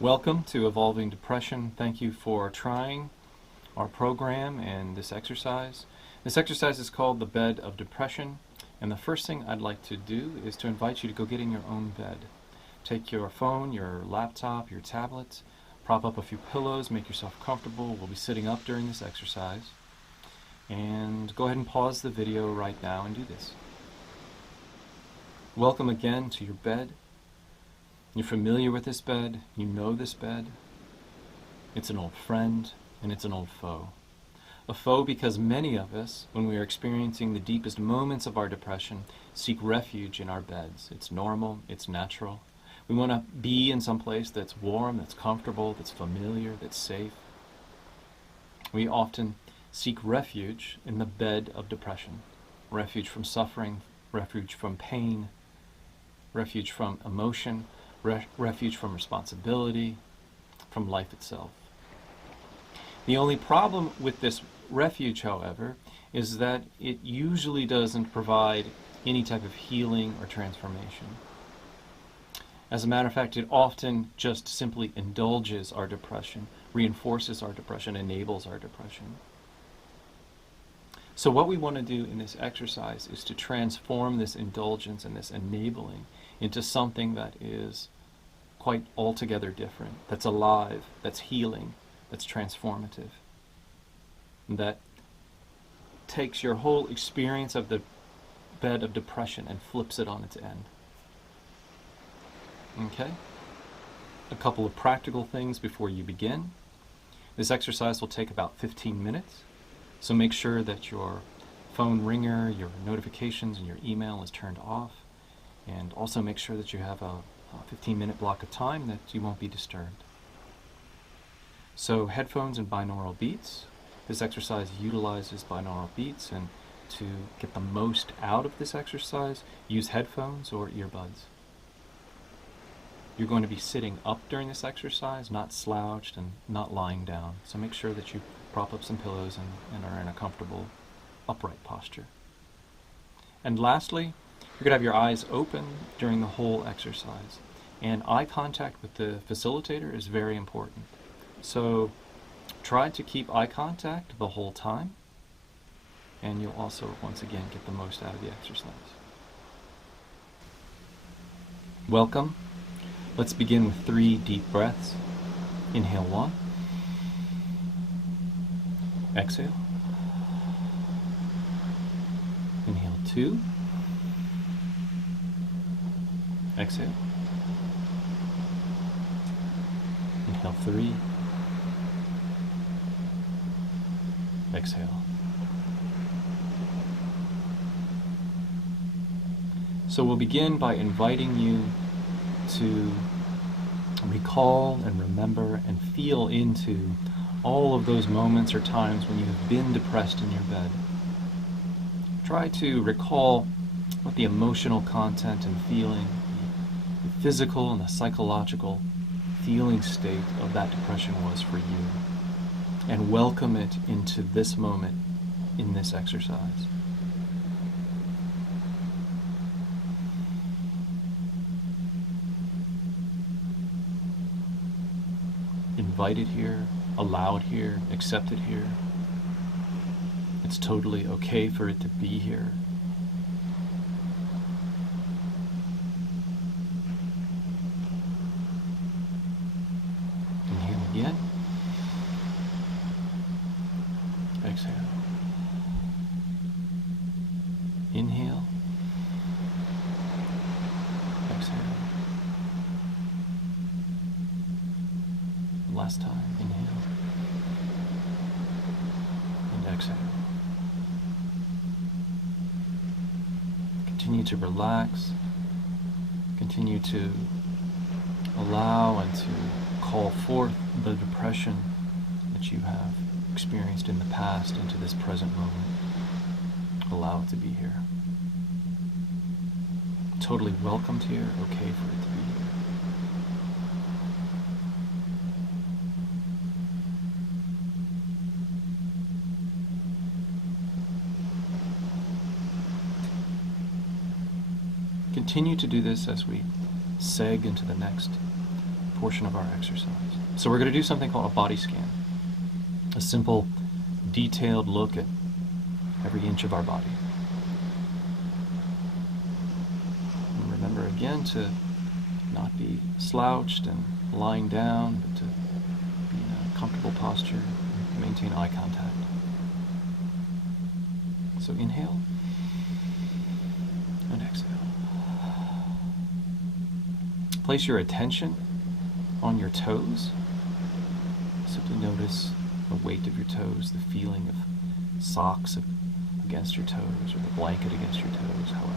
Welcome to Evolving Depression. Thank you for trying our program and this exercise. This exercise is called the Bed of Depression, and the first thing I'd like to do is to invite you to go get in your own bed. Take your phone, your laptop, your tablet, prop up a few pillows, make yourself comfortable. We'll be sitting up during this exercise. And go ahead and pause the video right now and do this. Welcome again to your bed. You're familiar with this bed, you know this bed. It's an old friend and it's an old foe. A foe because many of us, when we are experiencing the deepest moments of our depression, seek refuge in our beds. It's normal, it's natural. We want to be in some place that's warm, that's comfortable, that's familiar, that's safe. We often seek refuge in the bed of depression. Refuge from suffering, refuge from pain, refuge from emotion, refuge from responsibility, from life itself. The only problem with this refuge, however, is that it usually doesn't provide any type of healing or transformation. As a matter of fact, it often just simply indulges our depression, reinforces our depression, enables our depression. So what we want to do in this exercise is to transform this indulgence and this enabling into something that is quite altogether different, that's alive, that's healing, that's transformative, and that takes your whole experience of the bed of depression and flips it on its end. Okay? A couple of practical things before you begin. This exercise will take about 15 minutes. So make sure that your phone ringer, your notifications, and your email is turned off. And also make sure that you have a 15-minute block of time that you won't be disturbed. So headphones and binaural beats. This exercise utilizes binaural beats, and to get the most out of this exercise, use headphones or earbuds. You're going to be sitting up during this exercise, not slouched and not lying down. So make sure that you prop up some pillows and are in a comfortable, upright posture. And lastly, you're going to have your eyes open during the whole exercise. And eye contact with the facilitator is very important. So try to keep eye contact the whole time, and you'll also, once again, get the most out of the exercise. Welcome. Let's begin with 3 deep breaths. Inhale 1. Exhale. Inhale 2. Exhale. Inhale 3. Exhale. So we'll begin by inviting you to recall and remember and feel into all of those moments or times when you have been depressed in your bed. Try to recall what the emotional content and feeling, the physical and the psychological feeling state of that depression was for you, and welcome it into this moment in this exercise. Invited here, allowed here, accepted here. It's totally okay for it to be here. Inhale again. Exhale. Inhale. Exhale. Last time, inhale. And exhale. Continue to relax. Continue to allow and to call forth the depression that you have experienced in the past into this present moment. Allow it to be here. Totally welcomed here, okay for it to be here. Continue to do this as we seg into the next portion of our exercise. So we're going to do something called a body scan, a simple, detailed look at every inch of our body. And remember again to not be slouched and lying down, but to be in a comfortable posture, and maintain eye contact. So inhale and exhale. Place your attention on your toes. Simply notice the weight of your toes, the feeling of socks against your toes, or the blanket against your toes, however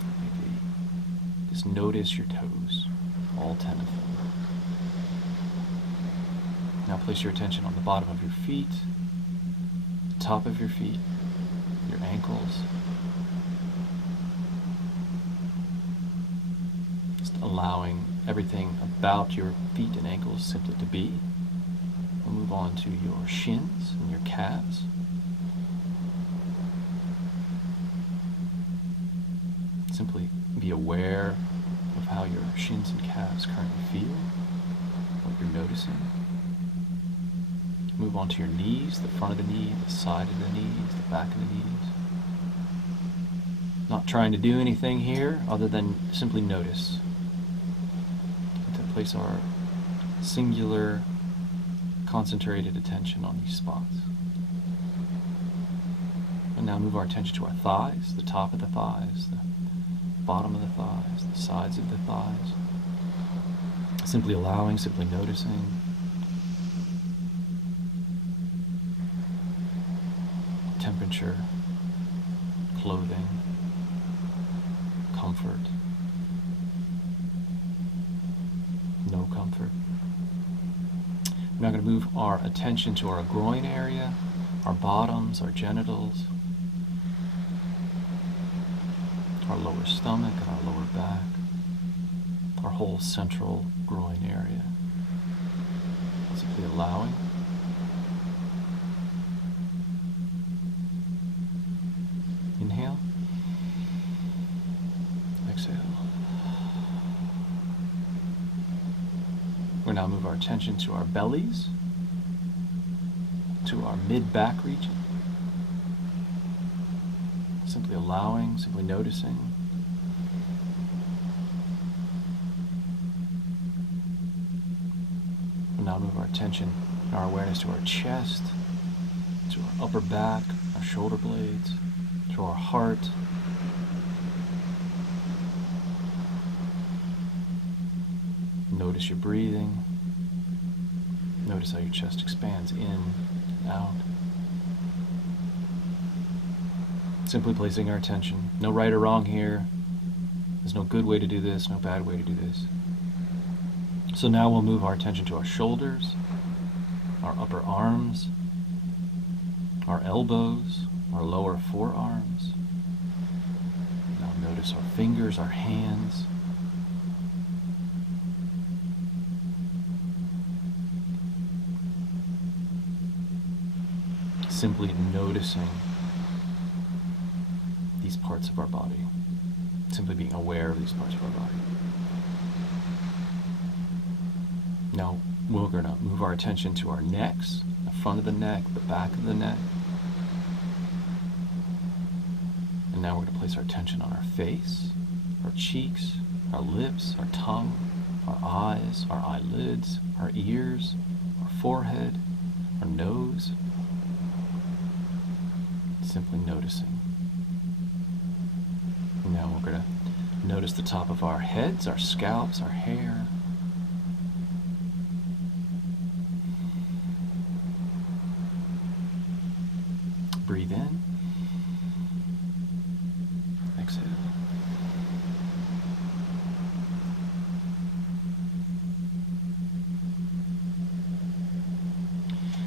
it may be. Just notice your toes, all 10 of them. Now place your attention on the bottom of your feet, the top of your feet, your ankles. Just allowing everything about your feet and ankles simply to be. We'll move on to your shins and your calves. Simply be aware of how your shins and calves currently feel, what you're noticing. Move on to your knees, the front of the knee, the side of the knees, the back of the knees. Not trying to do anything here other than simply notice. And to place our singular, concentrated attention on these spots. And now move our attention to our thighs, the top of the thighs, the bottom of the thighs, the sides of the thighs. Simply allowing, simply noticing. Temperature, clothing, comfort, no comfort. We're now going to move our attention to our groin area, our bottoms, our genitals, our lower stomach and our lower back, our whole central groin area. Simply allowing. Inhale. Exhale. We'll now move our attention to our bellies, to our mid-back region. Simply allowing, simply noticing. We'll now move our attention and our awareness to our chest, to our upper back, our shoulder blades, to our heart. Notice your breathing. Notice how your chest expands in and out. Simply placing our attention. No right or wrong here. There's no good way to do this, no bad way to do this. So now we'll move our attention to our shoulders, our upper arms, our elbows, our lower forearms. Now notice our fingers, our hands. Simply noticing these parts of our body. Simply being aware of these parts of our body. Now we're going to move our attention to our necks, the front of the neck, the back of the neck. And now we're going to place our attention on our face, our cheeks, our lips, our tongue, our eyes, our eyelids, our ears, our forehead, our nose. Simply noticing. And now we're going to notice the top of our heads, our scalps, our hair. Breathe in. Exhale.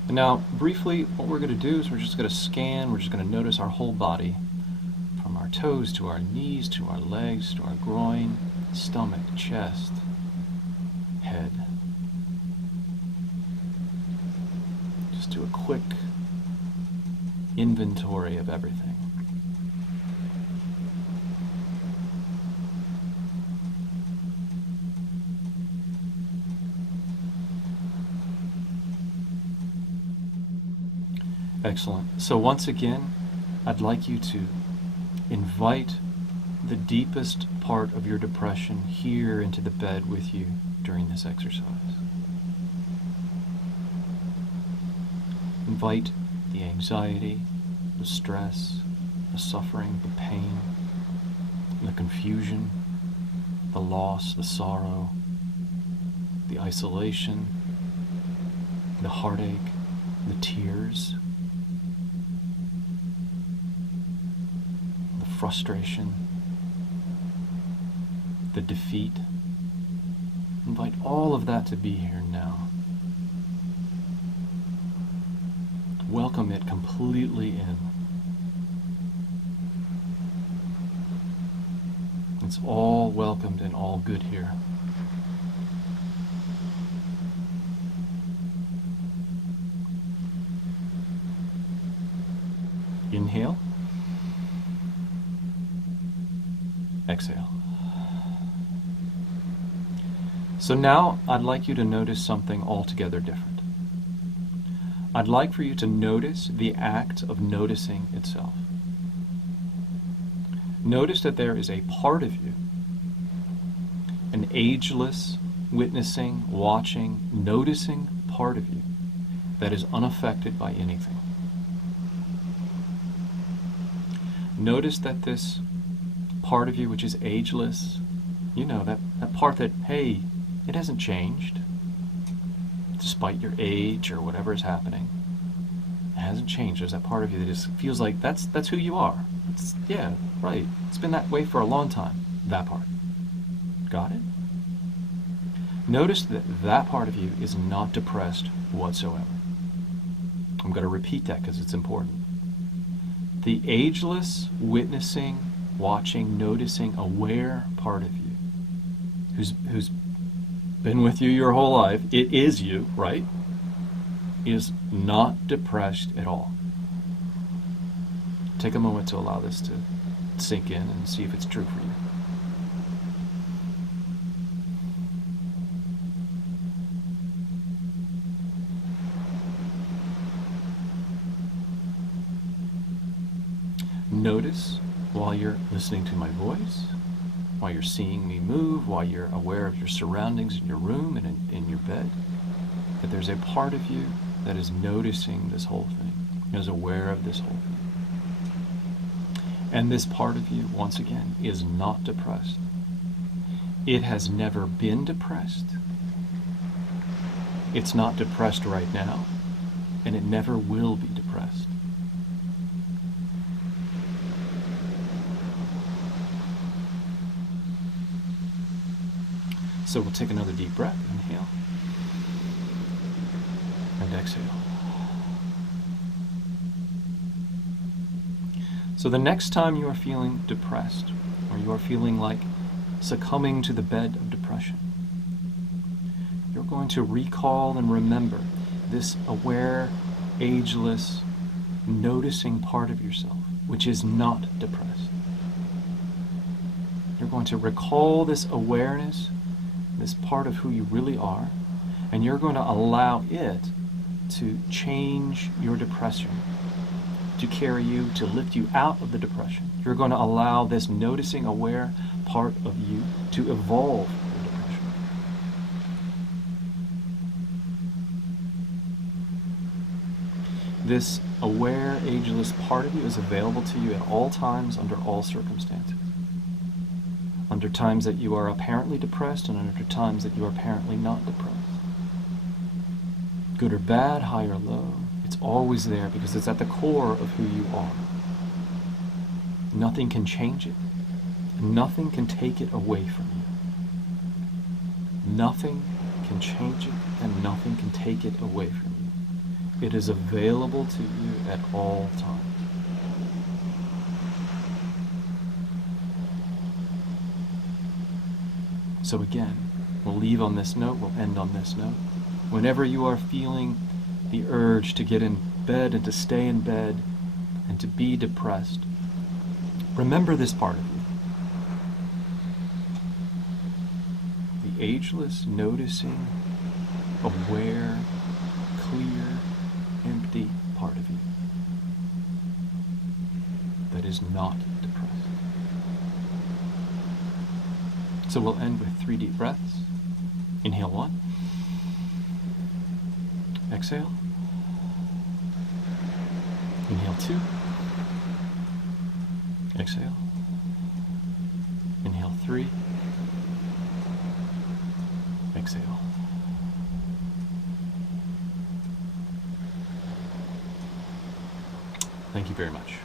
And now, briefly, what we're going to do is we're just going to scan, we're just going to notice our whole body, from our toes to our knees, to our legs, to our groin, stomach, chest, head. Just do a quick inventory of everything. Excellent. So once again, I'd like you to invite the deepest part of your depression here into the bed with you during this exercise. Invite the anxiety, the stress, the suffering, the pain, the confusion, the loss, the sorrow, the isolation, the heartache, the tears, the frustration, the defeat. Invite all of that to be here now. Welcome it completely in. It's all welcomed and all good here. Inhale. Exhale. So now I'd like you to notice something altogether different. I'd like for you to notice the act of noticing itself. Notice that there is a part of you, an ageless, witnessing, watching, noticing part of you that is unaffected by anything. Notice that this part of you which is ageless, you know, that part that, hey, it hasn't changed despite your age or whatever is happening. It hasn't changed. There's that part of you that just feels like that's who you are. Yeah, right. It's been that way for a long time. That part. Got it? Notice that that part of you is not depressed whatsoever. I'm going to repeat that because it's important. The ageless, witnessing, watching, noticing, aware part of you, who's been with you your whole life, it is you, right? Is not depressed at all. Take a moment to allow this to sink in and see if it's true for you. Notice while you're listening to my voice, while you're seeing me move, while you're aware of your surroundings in your room and in your bed, that there's a part of you that is noticing this whole thing, is aware of this whole thing. And this part of you, once again, is not depressed. It has never been depressed. It's not depressed right now, and it never will be depressed. So we'll take another deep breath. Inhale. And exhale. So the next time you are feeling depressed, or you are feeling like succumbing to the bed of depression, you're going to recall and remember this aware, ageless, noticing part of yourself, which is not depressed. You're going to recall this awareness, this part of who you really are, and you're going to allow it to change your depression, to carry you, to lift you out of the depression. You're going to allow this noticing, aware part of you to evolve your depression. This aware, ageless part of you is available to you at all times, under all circumstances. Under times that you are apparently depressed, and under times that you are apparently not depressed. Good or bad, high or low, it's always there because it's at the core of who you are. Nothing can change it. Nothing can take it away from you. Nothing can change it, and nothing can take it away from you. It is available to you at all times. So again, we'll leave on this note, we'll end on this note. Whenever you are feeling the urge to get in bed and to stay in bed and to be depressed, remember this part of you. The ageless, noticing, aware, clear, empty part of you. not depressed. So we'll end with 3 deep breaths. Inhale 1. Exhale. Inhale 2. Exhale. Inhale 3. Exhale. Thank you very much.